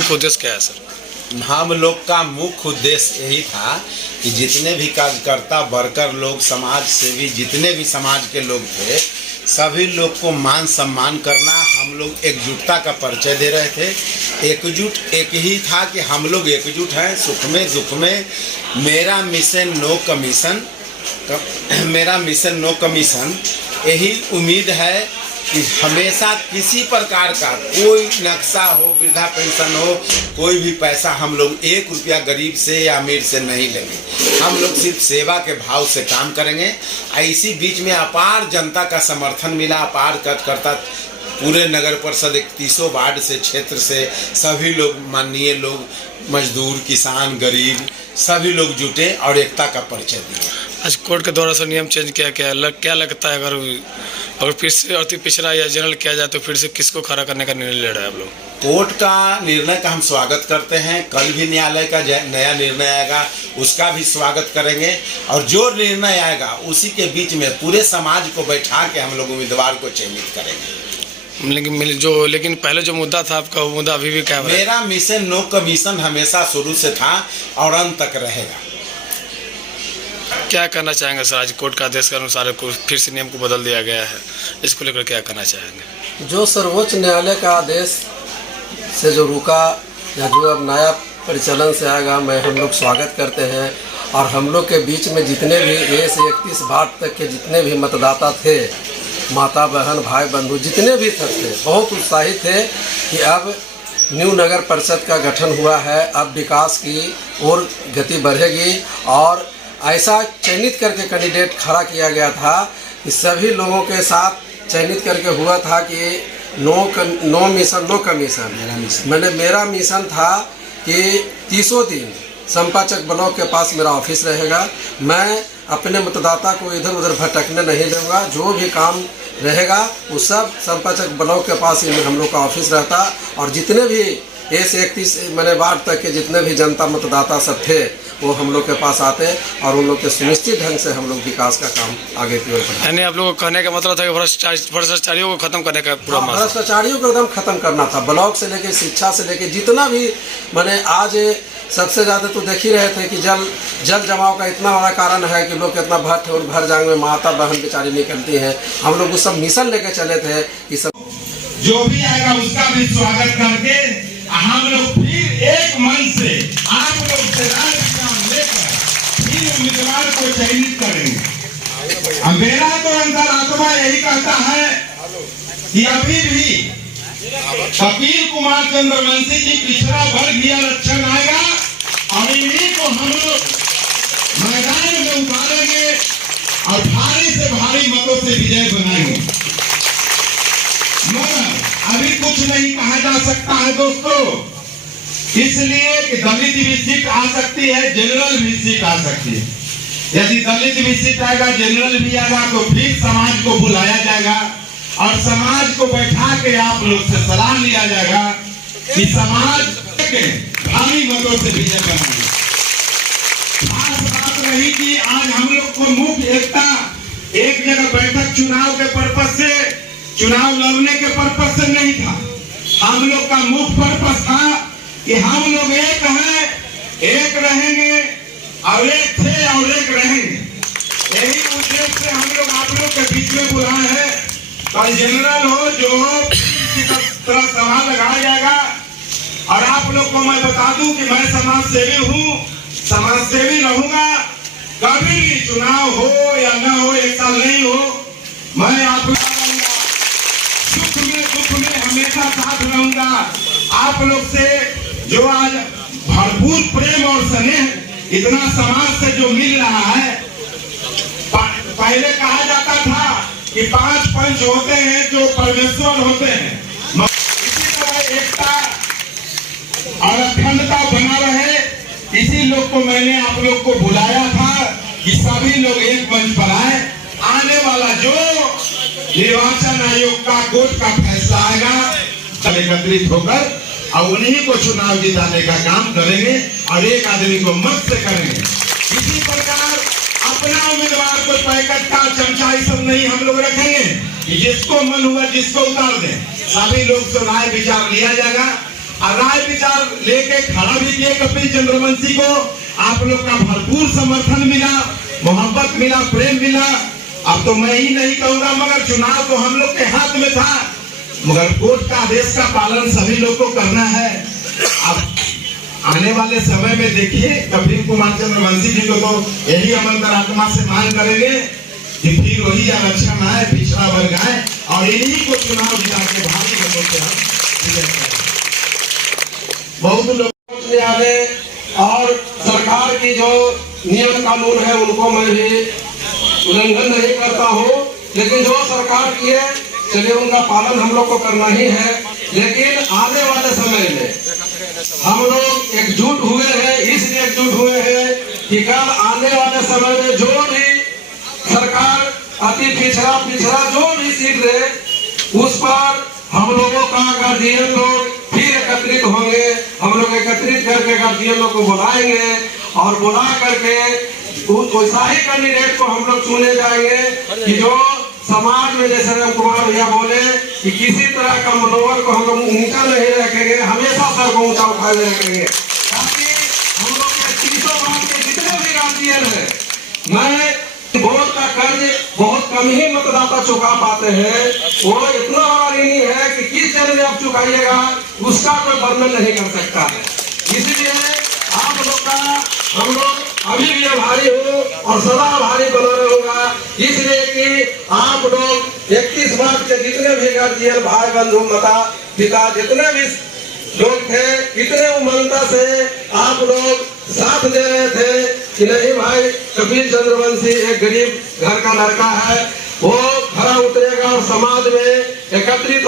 मुख्य उद्देश्य क्या है सर? हम लोग का मुख्य उद्देश्य यही था कि जितने भी कार्यकर्ता वर्कर लोग, समाज सेवी, जितने भी समाज के लोग थे, सभी लोग को मान सम्मान करना। हम लोग एकजुटता का परिचय दे रहे थे। एकजुट एक ही था कि हम लोग एकजुट हैं, सुख में दुख में। मेरा मिशन नो कमीशन, मेरा मिशन नो कमीशन। यही उम्मीद है कि हमेशा किसी प्रकार का कोई नक्शा हो, वृद्धा पेंशन हो, कोई भी पैसा हम लोग 1 रुपया गरीब से या अमीर से नहीं लेंगे। हम लोग सिर्फ सेवा के भाव से काम करेंगे। इसी बीच में अपार जनता का समर्थन मिला, अपार कार्यकर्ता पूरे नगर परिषद 31 वार्ड से, क्षेत्र से सभी लोग, माननीय लोग, मजदूर, किसान, गरीब, सभी लोग जुटे और एकता का परिचय दिया। आज कोर्ट के द्वारा से नियम चेंज किया क्या लगता है? अगर फिर से अति पिछड़ा या जनरल किया जाए तो फिर से किसको खड़ा करने का निर्णय ले रहे हैं आप लोग? कोर्ट का निर्णय का हम स्वागत करते हैं। कल भी न्यायालय का नया निर्णय आएगा, उसका भी स्वागत करेंगे। और जो निर्णय आएगा उसी के बीच में पूरे समाज को बैठा के हम लोग उम्मीदवार को चयनित करेंगे। लेकिन पहले जो मुद्दा था आपका, वो मुद्दा अभी भी क्या है? मेरा मिशन नो कमीशन हमेशा शुरू से था और अंत तक रहेगा। क्या करना चाहेंगे सर? आज कोर्ट का आदेश के अनुसार फिर से नियम को बदल दिया गया है, इसको लेकर क्या करना चाहेंगे? जो सर्वोच्च न्यायालय का आदेश से जो रुका या जो अब नया परिचालन से आएगा, मैं हम लोग स्वागत करते हैं। और हम लोग के बीच में जितने भी 1 से 31 वार्ड तक के जितने भी मतदाता थे, माता बहन भाई बंधु जितने भी थे, बहुत उत्साहित थे कि अब न्यू नगर परिषद का गठन हुआ है, अब विकास की ओर गति बढ़ेगी। और ऐसा चयनित करके कैंडिडेट खड़ा किया गया था कि सभी लोगों के साथ चयनित करके हुआ था कि नो मिशन नो कमीशन। मेरा मिशन था कि 30 दिन संपाचक ब्लॉक के पास मेरा ऑफिस रहेगा। मैं अपने मतदाता को इधर उधर भटकने नहीं दूंगा। जो भी काम रहेगा वो सब संपाचक ब्लॉक के पास ही हम लोग का ऑफिस रहता। और जितने भी 1 से 31 वार्ड तक के जितने भी जनता मतदाता सब थे, वो हम लोग के पास आते और उन लोग के सुनिश्चित ढंग से हम लोग विकास का काम आगे की ओर बढ़ाते। यानी आप लोगों को कहने का मतलब था कि भ्रष्टाचारियों को खत्म करने का पूरा भ्रष्टाचारियों को एकदम खत्म करना था। ब्लॉक से लेके शिक्षा से लेके जितना भी, मैंने आज सबसे ज़्यादा तो देख ही रहे थे कि जल जमाव का इतना बड़ा कारण है कि लोग कितना भर जांग में माता बहन बेचारी निकलती हैं। हम लोग उस सब मिशन लेके चले थे कि सब जो भी आएगा उसका भी स्वागत करके हम लोग फिर एक मन से आप लोग से लेकर फिर उम्मीदवार को चयनित करेंगे। मेरा तो अंतरात्मा यही कहता है कि अभी भी कपिल कुमार चंद्रवंशी जी पिछड़ा वर्ग भी आरक्षण आएगा और इन्हीं को हम लोग मैदान में उतारेंगे और भारी से भारी मतों से विजय बनाएंगे। मगर अभी कुछ नहीं कहा जा सकता है दोस्तों, इसलिए कि दलित भी सीट आ सकती है, जनरल भी सीट आ सकती है। यदि दलित भी सीट आएगा, जनरल भी आएगा, तो फिर समाज को बुलाया जाएगा और समाज को बैठा के आप लोग से सलाह लिया जाएगा कि समाज के भारी मतों से विजय बनाएंगे। खास बात रही कि आज हम लोग को मुख्य एकता एक जगह बैठक चुनाव के पर्पज से, चुनाव लड़ने के पर्पज से नहीं था। हम लोग का मुख्य पर्पज था कि हम लोग एक हैं, एक रहेंगे और एक थे और एक रहेंगे। यही उद्देश्य से हम लोग आप लोग के बीच में बुलाए हैं। कल जनरल हो जो हो, किसी तरह सवाल लगाया जाएगा। और आप लोग को मैं बता दूं कि मैं समाज सेवी हूँ, समाज सेवी रहूंगा। कभी भी चुनाव हो या न हो, 1 साल नहीं हो, मैं आप लोग सुख में दुख में हमेशा साथ रहूंगा। आप लोग से जो आज भरपूर प्रेम और स्नेह इतना समाज से जो मिल रहा है, पहले कहा जाता था कि 5 पंच होते हैं जो परमेश्वर होते हैं। इसी तरह एकता और अखंडता बना रहे, इसी लोग को मैंने आप लोग को बुलाया था कि सभी लोग एक मंच पर आए। आने वाला जो निर्वाचन आयोग का कोर्ट का फैसला आएगा, तब एकत्रित होकर और उन्हीं को चुनाव जिताने का काम करेंगे और एक आदमी को मत से करेंगे। इसी प्रकार अपना उम्मीदवार को पैकेट का चमचा ये सब नहीं हम लोग रखेंगे कि जिसको मन हुआ जिसको उतार दें। सभी लोग से राय विचार लिया जाएगा राय विचार लेके खड़ा भी किए कपिल चंद्रवंशी को। आप लोग का भरपूर समर्थन मिला, मोहब्बत मिला, प्रेम मिला। अब तो मैं ही नहीं कहूंगा, मगर चुनाव तो हम लोग के हाथ में था, मगर कोर्ट का आदेश का पालन सभी लोग को करना है। अब आने वाले समय में देखिए कपिल कुमार चंद्रवंशी जी को तो यही हम अंतरात्मा से मांग करेंगे कि फिर वही आरक्षण आए, पिछड़ा वर्ग आए और इन्हीं को चुनाव जिता के भारी मतों से हम विजय करें। बहुत लोग न्यायालय और सरकार की जो नियम कानून है उनको मैं भी उल्लंघन नहीं करता हूँ, लेकिन जो सरकार की है चलिए उनका पालन हम लोग को करना ही है। लेकिन आने वाले समय में हम लोग एकजुट हुए हैं, इसलिए एकजुट हुए हैं कि कल आने वाले समय में जो भी सरकार अति पिछड़ा जो भी सीट दे उस पर हम लोगों का गार्जियन लोग फिर एकत्रित होंगे। हम लोग एकत्रित करके गार्जियन लोग को बुलाएंगे और बुला करके वैसा ही कैंडिडेट को हम लोग चुने जाएंगे कि जो समाज में, जैसे राम कुमार भैया बोले कि किसी तरह का मनोबल को हम लोग ऊंचा नहीं रखेंगे, हमेशा सर को ऊंचा उठाए रखेंगे। ताकि हम लोग के 300 वार्ड के जितने भी गार्जियन है, मैं वोट का कर्ज बहुत कम ही मतदाता चुका पाते हैं, वो इतना बड़ा ऋणी है कि किस तरह से आप चुकाइएगा उसका कोई वर्णन नहीं कर सकता है। इसलिए आप लोग का हम लोग अभी भी आभारी हो और सदा आभारी बना रहूंगा, इसलिए कि आप लोग 31 वार्ड के जितने भी गार्जियन भाई बंधु माता पिता जितने भी लोग थे, इतने उमंगता से आप लोग साथ दे रहे थे कि नहीं भाई कपिल चंद्रवंशी एक गरीब घर का लड़का है, वो खड़ा उतरेगा और समाज में एकत्रित